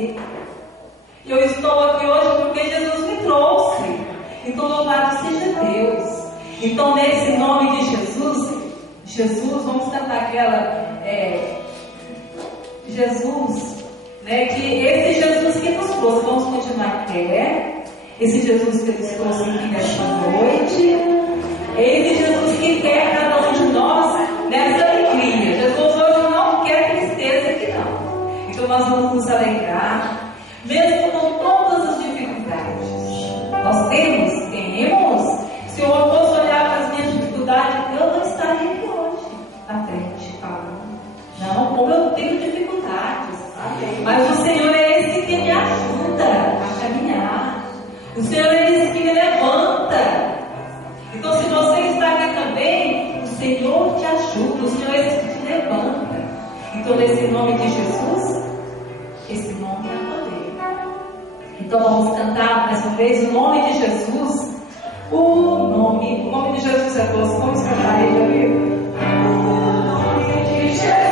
você. Eu estou aqui hoje porque Jesus me trouxe. Então, louvado seja Deus. Então, nesse nome de Jesus, vamos cantar aquela, Jesus, né, que esse Jesus que nos trouxe, vamos continuar esse Jesus que nos trouxe aqui nesta noite, esse Jesus que quer cada um de nós nessa alegria. Jesus hoje não quer tristeza aqui não. Então nós vamos nos alegrar, mesmo com todas as dificuldades. Nós temos, se eu fosse olhar para as minhas dificuldades, eu não estaria aqui hoje, na frente, falando. Não, como eu tenho dificuldades. Mas o Senhor é esse que me ajuda a caminhar. O Senhor é esse que me levanta. Então, se você está aqui também, o Senhor te ajuda. O Senhor é esse que te levanta. Então, nesse nome de Jesus, esse nome é poder. Então, vamos cantar mais uma vez o nome de Jesus. O nome de Jesus é doce. Vamos cantar ele, amigo. O nome de Jesus.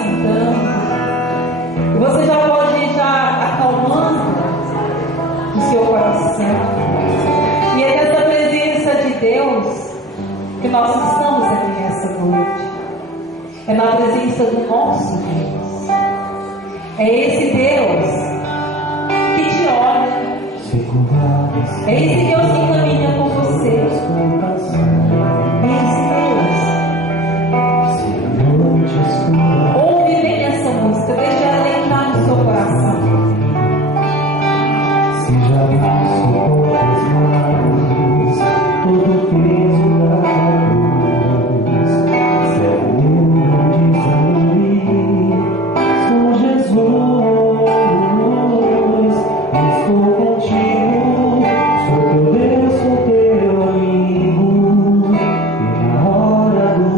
apacentando. E você já pode estar acalmando o seu coração. E é nessa presença de Deus que nós estamos aqui nessa noite. É na presença do nosso Deus. É esse Deus que te olha. É esse Deus que caminha com você. É esse Deus. Ouve bem essa música, deixa ela entrar no seu coração. Se já passou as mãos, todo o peso da cruz, céu não desanime, com Jesus, estou contigo, sou teu Deus, sou teu amigo, e na hora do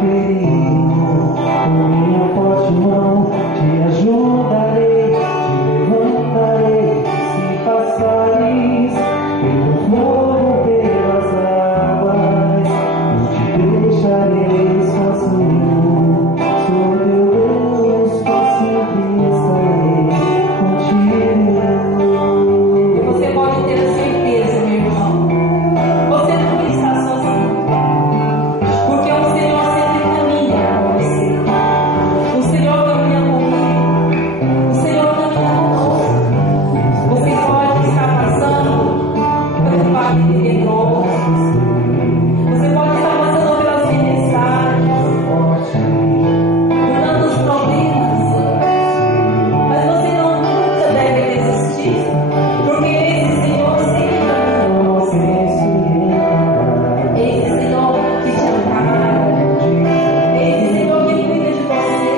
perigo, com minha forte mão te ajudarei, te levantarei, se passares pelo fogo, pelas águas, não te deixarei sozinho, sou teu Deus, por sempre estarei contigo. E você pode ter a certeza, meu irmão, você não está sozinho, porque o Senhor sempre caminha com você. O Senhor caminha comigo. O Senhor caminha conosco. Você pode estar passando pelo vale tenebroso. Você pode estar passando pelas tempestades, por tantos problemas. Mas você nunca deve desistir, porque esse Senhor sempre caminha com você. Esse Senhor que te ampara. Esse Senhor que cuida de você.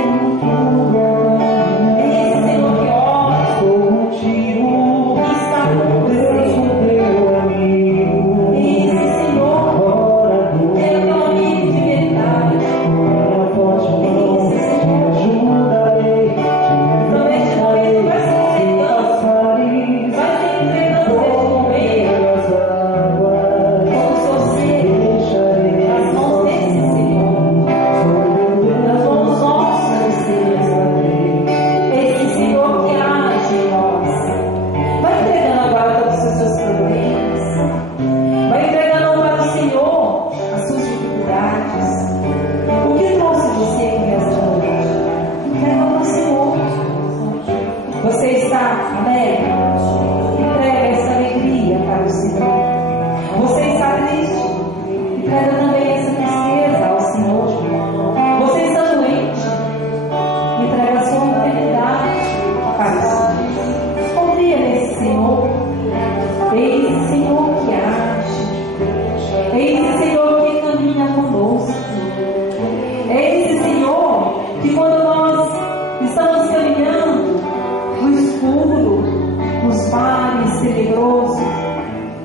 Esse Senhor que ora, Estou contigo, que está com você. sou teu amigo, Esse Senhor hora do é o teu amigo de verdade. minha forte mão te ajudarei, te Promete levantarei, vai se passares se entregando nesse momento pelas águas, com o seu ser deixarei nas mãos desse Senhor, nas mãos nossas do Senhor. Esse Senhor que age em nós. Vai entregando agora todos os seus problemas. Vai entregando para o Senhor as suas dificuldades. O que trouxe você aqui esta noite? Entrega para o Senhor. Você está alegre? Entrega essa alegria para o Senhor. Você está triste? Entrega também essa tristeza ao Senhor. Você está doente? Entrega a sua enfermidade para o Senhor. Confia nesse Senhor. É esse Senhor que age. É esse Senhor que caminha conosco. É esse Senhor que quando nós estamos caminhando no escuro, nos vales tenebrosos,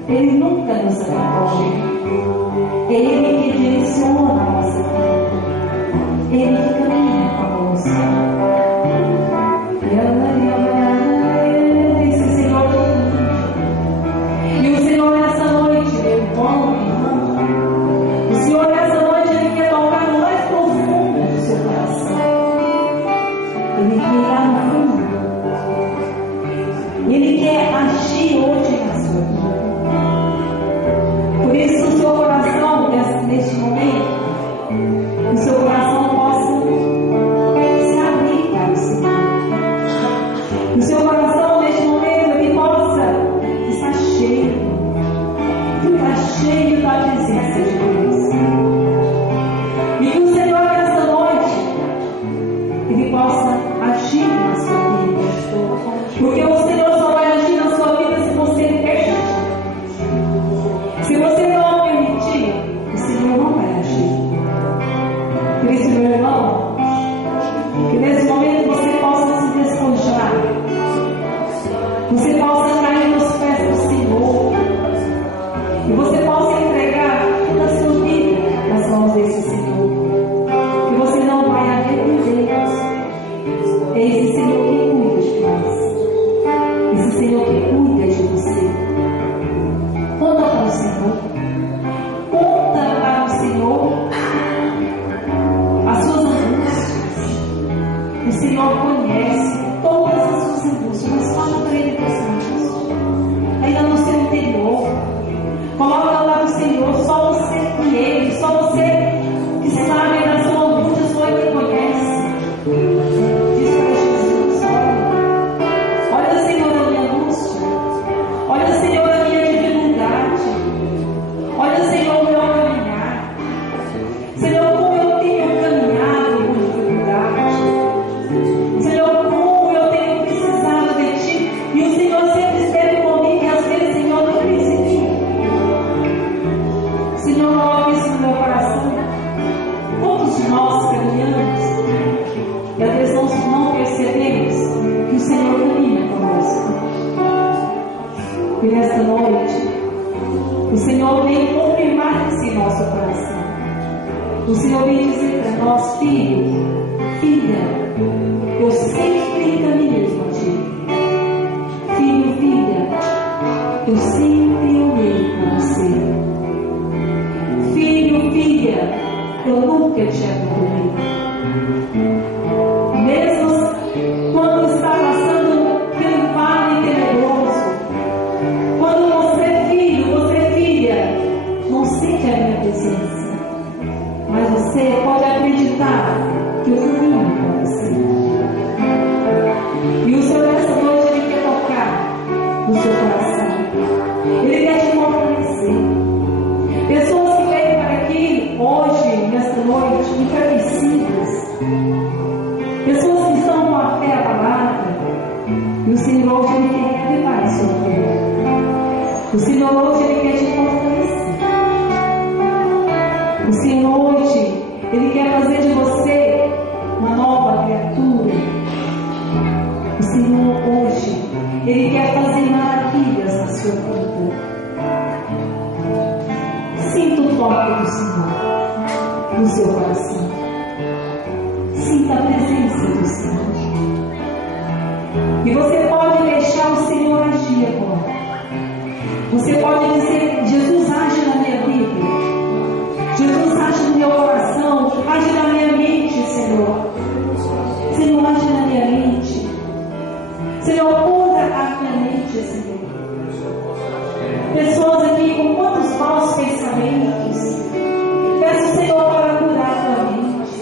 Ele nunca nos abandona. É Ele que direciona a nossa vida. Ele que caminha conosco. Esse Senhor que cuida. E o Senhor nessa noite, meu irmão, o Senhor nessa noite, Ele quer tocar no mais profundo do seu coração. Ele quer ir lá no fundo. Ele quer agir hoje na sua vida. Por isso, o seu coração, neste momento, o seu coração possa se abrir para o Senhor. O seu coração, neste momento, ele possa estar cheio, ficar cheio da presença de Deus. E que o Senhor, nessa noite, ele possa agir na sua vida. Porque o Senhor só vai agir na sua vida se você permitir. Se você não permitir, o Senhor não vai agir. Por isso, meu irmão, que nesse momento você possa se despojar, você possa cair nos pés do Senhor, e você possa entregar toda a sua vida nas mãos desse Senhor, que você não vai arrepender. É esse Senhor que cuida de nós, esse Senhor que cuida de você. Conta para o Senhor, conta para o Senhor as suas angústias, O Senhor conhece todas as suas angústias, mas fala para Ele dessa angústia. Ainda no seu interior. Coloca lá do Senhor, só você e Ele, só você que sabe da sua angústia, só Ele conhece. Diz para Jesus: olha, Senhor, a minha angústia. Olha, Senhor, a minha dificuldade. Olha, Senhor, o meu caminhar. Senhor, como eu tenho caminhado com dificuldade. Senhor, como eu tenho precisado de Ti. E o Senhor sempre esteve comigo, e às vezes, Senhor, não percebi. Senhor, coloque isso no meu coração. Todos nós caminhamos, e às vezes nós não percebemos que o Senhor caminha conosco. E nesta noite, o Senhor vem confirmar isso em nosso coração. O Senhor vem dizer para nós: filho, filha, eu sempre caminhei contigo. Filho, filha, eu sempre olhei para você. Filho, filha, eu nunca te abandonei. Mesmo quando está passando pelo vale tenebroso, quando você, filho, você, filha, não sente a minha presença, mas você pode acreditar que eu caminho com você. E o Senhor, nessa noite, Ele quer tocar no seu coração. Ele quer te fortalecer. Pessoas que vêm para aqui hoje, nesta noite, enfraquecidas. Pessoas que estão com a fé abalada. E o Senhor hoje Ele quer reavivar a sua fé. O Senhor hoje Ele quer te fortalecer. O Senhor hoje Ele quer fazer de você uma nova criatura. O Senhor hoje Ele quer fazer maravilhas na sua vida. Sinta o toque do Senhor no seu coração. Sinta a presença do Senhor. E você pode deixar o Senhor agir agora. Você pode dizer: Jesus, age na minha vida. Jesus, age no meu coração. Age na minha mente, Senhor. Senhor, age na minha mente. Senhor, cura a minha mente, Senhor. Pessoas aqui com quantos maus pensamentos. Peço, Senhor, para curar a tua mente.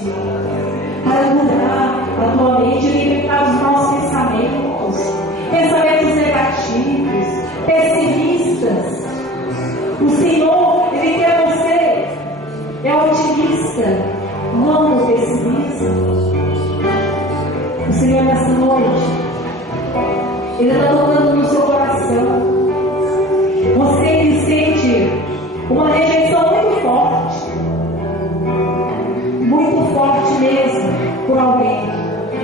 Para curar a tua mente, libertar os maus pensamentos. Pensamentos negativos, pessimistas. O Senhor, Ele quer você. É otimista, não o pessimista. O Senhor, nessa noite, Ele está tocando no seu coração. Você que sente uma rejeição muito forte mesmo, por alguém.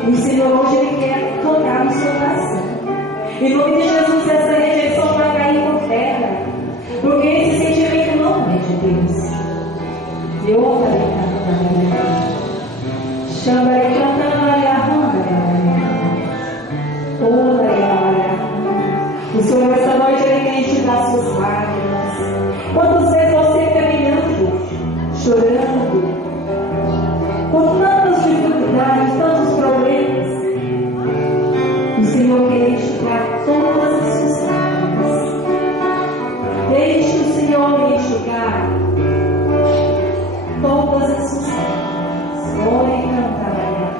E o Senhor hoje Ele quer tocar no seu coração. Em nome de Jesus, essa rejeição vai cair por terra, porque esse sentimento não é de Deus. Eu ouvirei cantando, chamarei cantando, o Senhor essa noite Ele quer te dar suas lágrimas. Quantas vezes você caminhando, chorando, com tantas dificuldades, tantos problemas, o Senhor quer enxugar todas as suas lágrimas. Deixe o Senhor enxugar todas as suas lágrimas. Ore e cantar.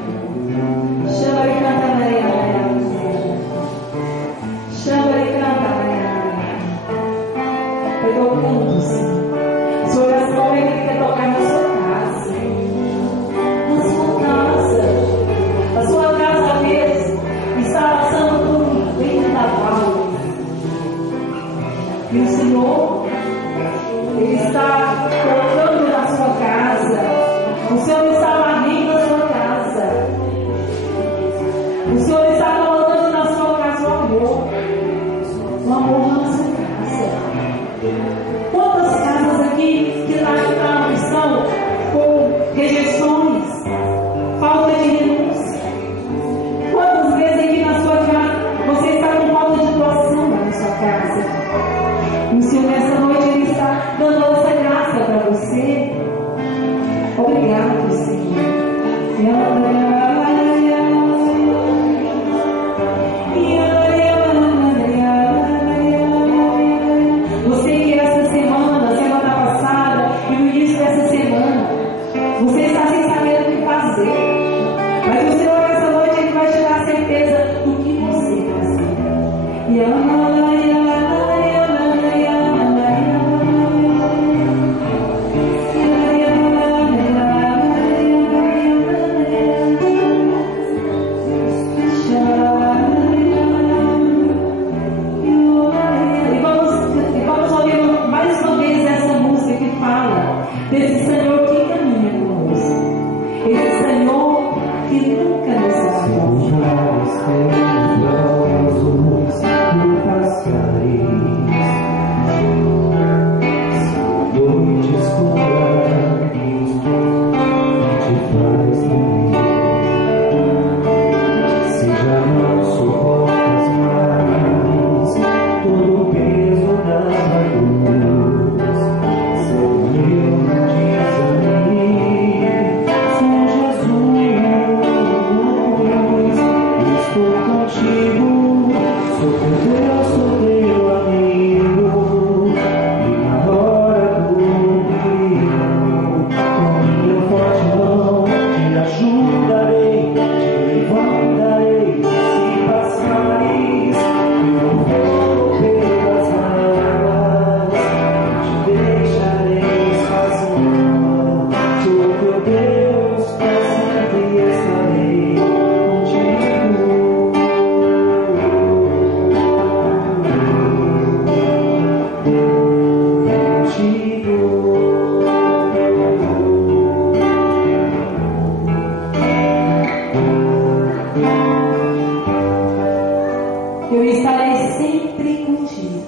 contigo.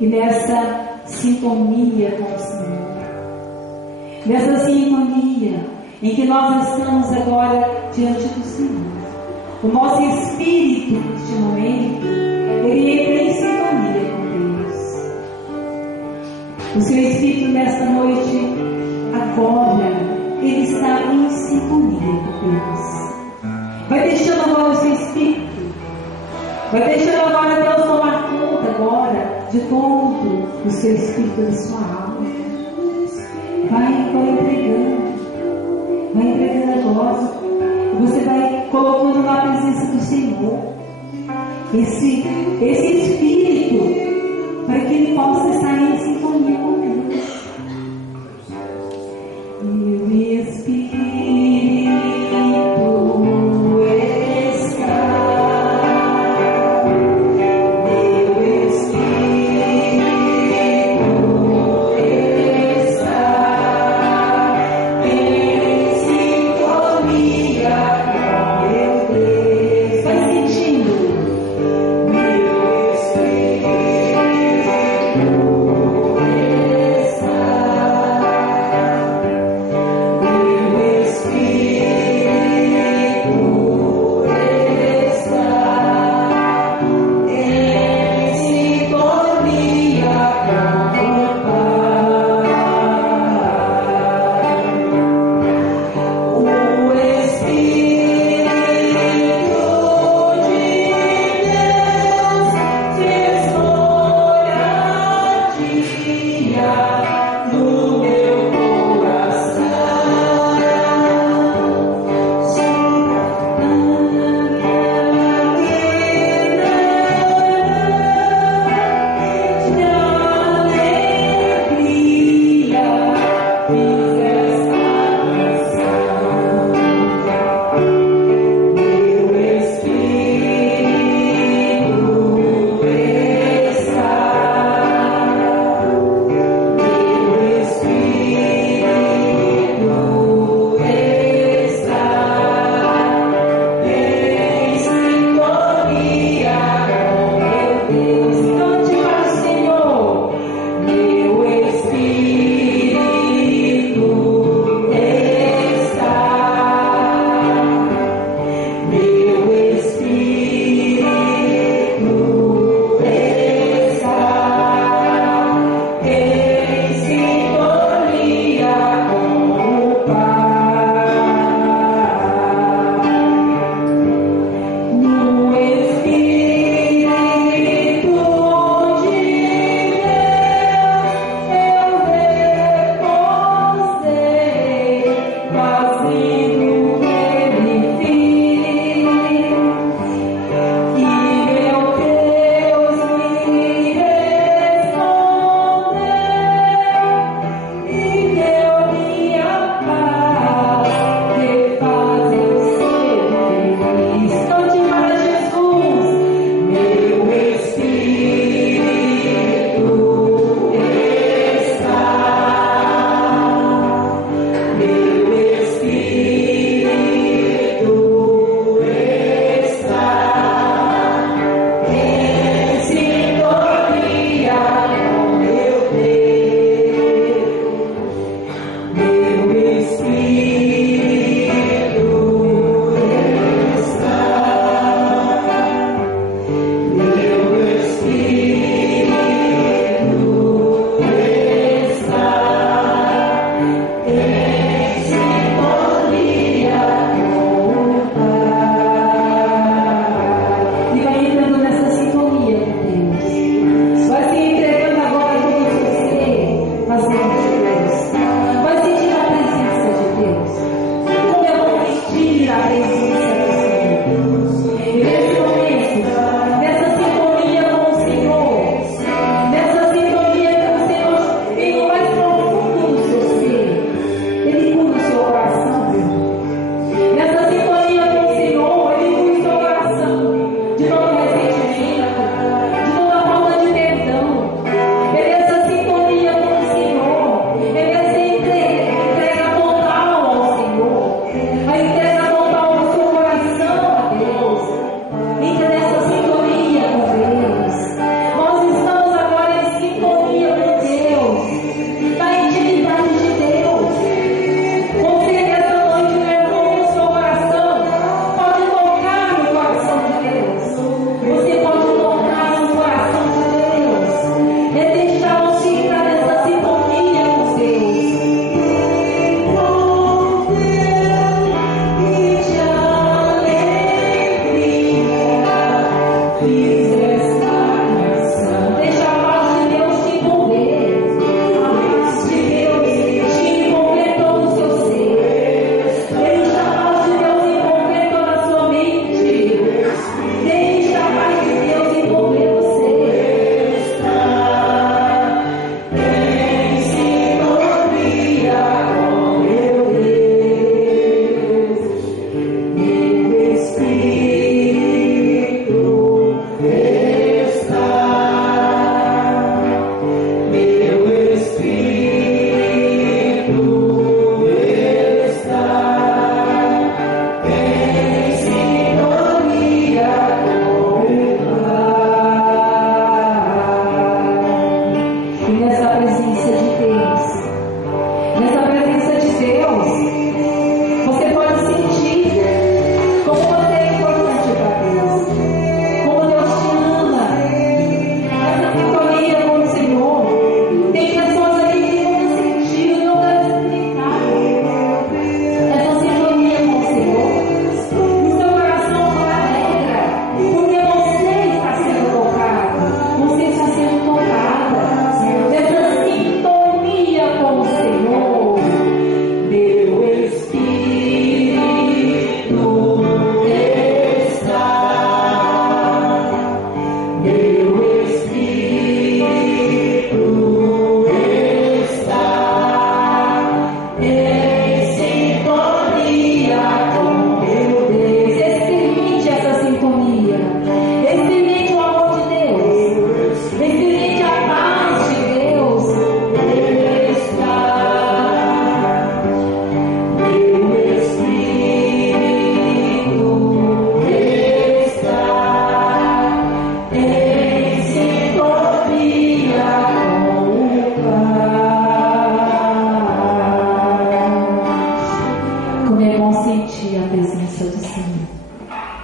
E nessa sintonia com o Senhor, nessa sintonia em que nós estamos agora diante do Senhor, o nosso espírito, neste momento, ele entra em sintonia com Deus. O seu espírito nesta noite, agora, ele está em sintonia com Deus. Vai deixando agora o seu espírito. Vai deixando agora Deus tomar conta agora de todo o seu espírito e sua alma. Vai entregando. Vai entregando agora. Você vai colocando na presença do Senhor esse espírito, para que ele possa estar em sintonia com Deus. Meu espírito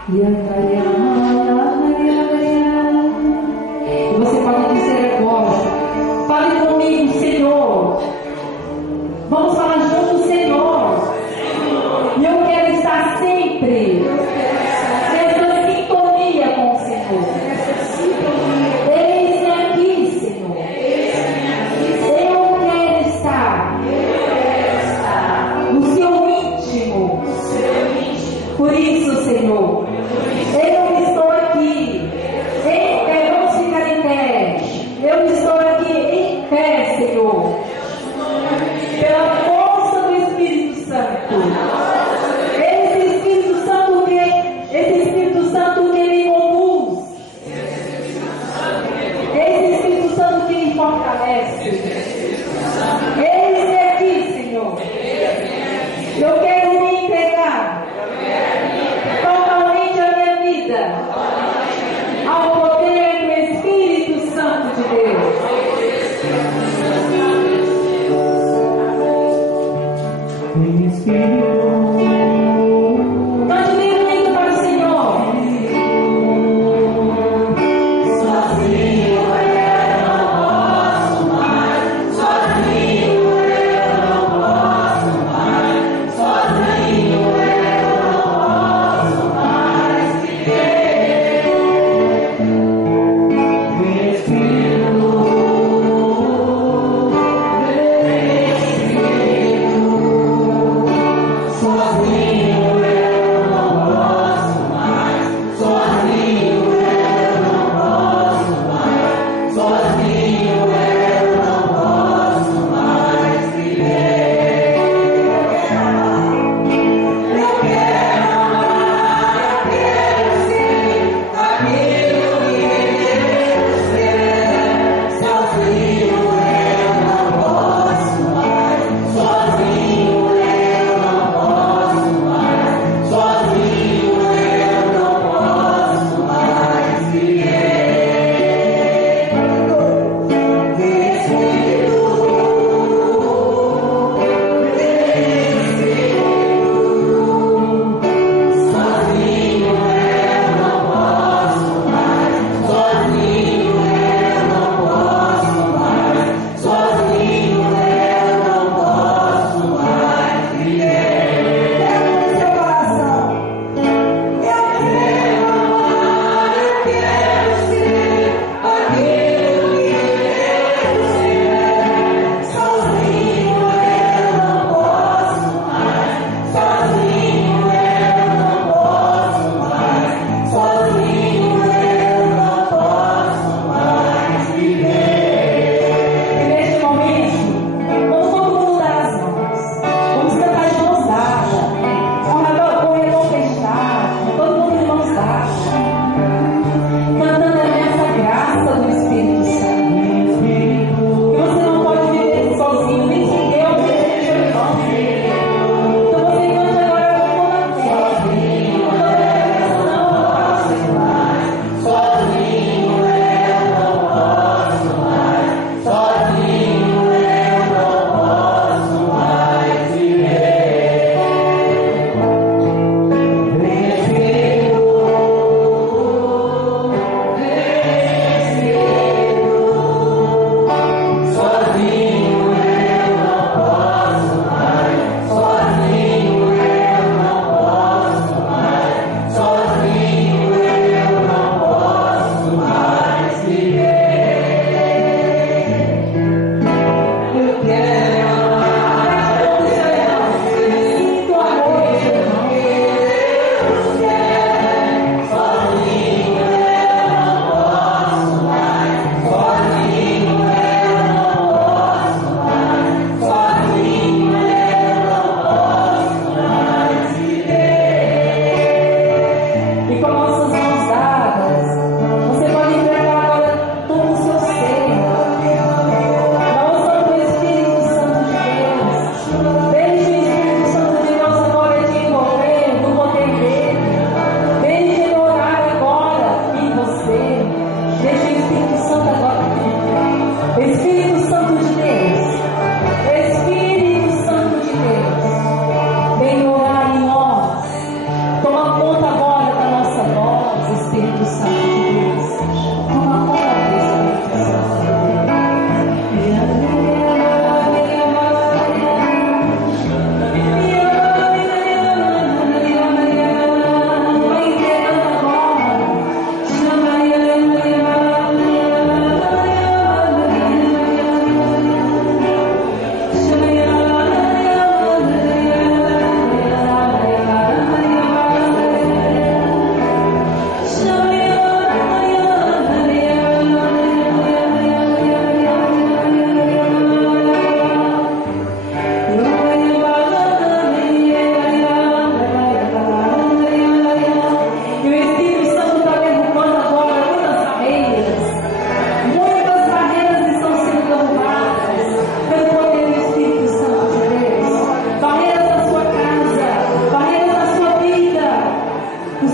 E você pode dizer agora, fale comigo, Senhor. Vamos falar juntos, Senhor. E eu quero estar sempre nessa sintonia com o Senhor. Eis-me aqui, Senhor. Eu quero estar no seu íntimo. Por isso, Senhor, eu estou aqui em pé. Vamos ficar em pé. Eu estou aqui em pé, Senhor, pela força do Espírito Santo. Esse Espírito Santo que me conduz. Esse Espírito Santo que me fortalece. Eis-me aqui, Senhor. Eu quero me entregar totalmente a minha vida ao poder do Espírito Santo de Deus. Cante bem comigo para o Senhor. Sozinho eu não posso mais. Sozinho eu não posso mais. Sozinho eu não posso mais viver.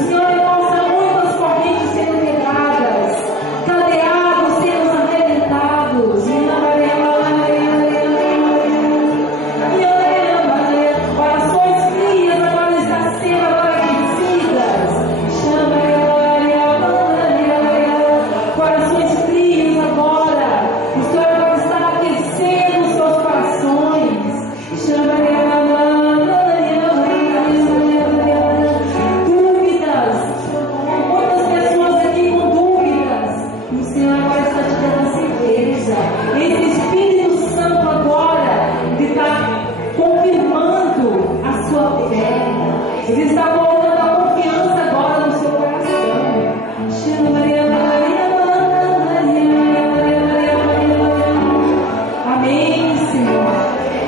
Senhor mostra muitas correntes sendo quebradas, cadeados sendo arrebentados. Corações frias agora estão sendo aquecidas. Corações frios agora. O Senhor agora está aquecendo os seus corações. Dúvidas. Muitas pessoas aqui com dúvidas. O Senhor agora está te dando certeza. Esse Espírito Santo agora, Ele está confirmando a sua fé. Ele está colocando a confiança agora no seu coração. Amém, Senhor.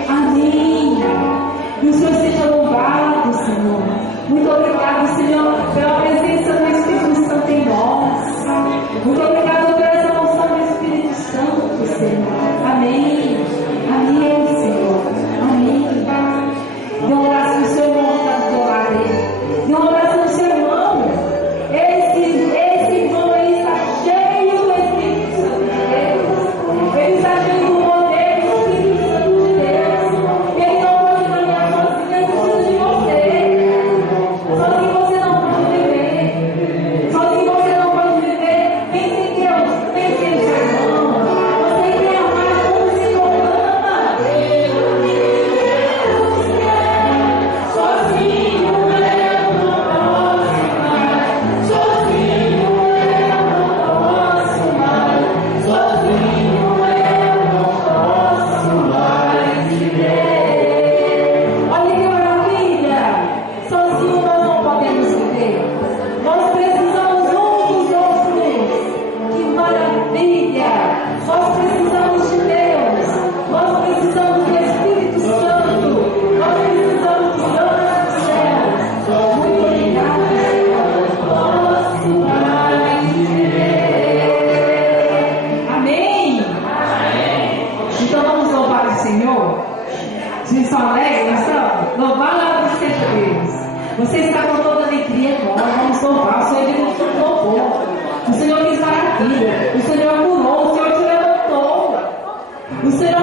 Amém. E o Senhor seja louvado, Senhor. Muito obrigado, Senhor, pela presença do Espírito Santo em nós. Muito obrigado por essa unção do Espírito Santo, Senhor. Amém. Amém, Senhor. Amém. Dê um abraço no seu irmão que está do teu lado aí. Dê um abraço no seu irmão. Esse irmão aí está cheio do Espírito Santo de Deus. Ele está cheio do poder do Espírito Santo de Deus. Ele não pode caminhar sozinho, ele precisa de você. Sozinho você não pode viver. Sozinho você não pode viver. Vem sem Deus, vem sem seu irmão. Você quer amar como o Senhor ama. Sozinho eu não posso mais. Sozinho eu não posso mais. Sozinho eu não posso mais viver. Olha que maravilha! Sozinho nós não podemos viver. Nós precisamos uns dos outros. Que maravilha! Nós precisamos de Deus. Nós precisamos do Espírito Santo. Nós precisamos dos anjos do céu. Muito obrigada, Senhor. Posso mais viver. Amém? Então vamos louvar o Senhor. Vocês são alegres, estão? Louvado seja Deus. Você está com toda alegria agora. Vamos louvar. O Senhor Deus te louvou. O Senhor quis dar a vida. O Senhor curou. O Senhor te levantou. O Senhor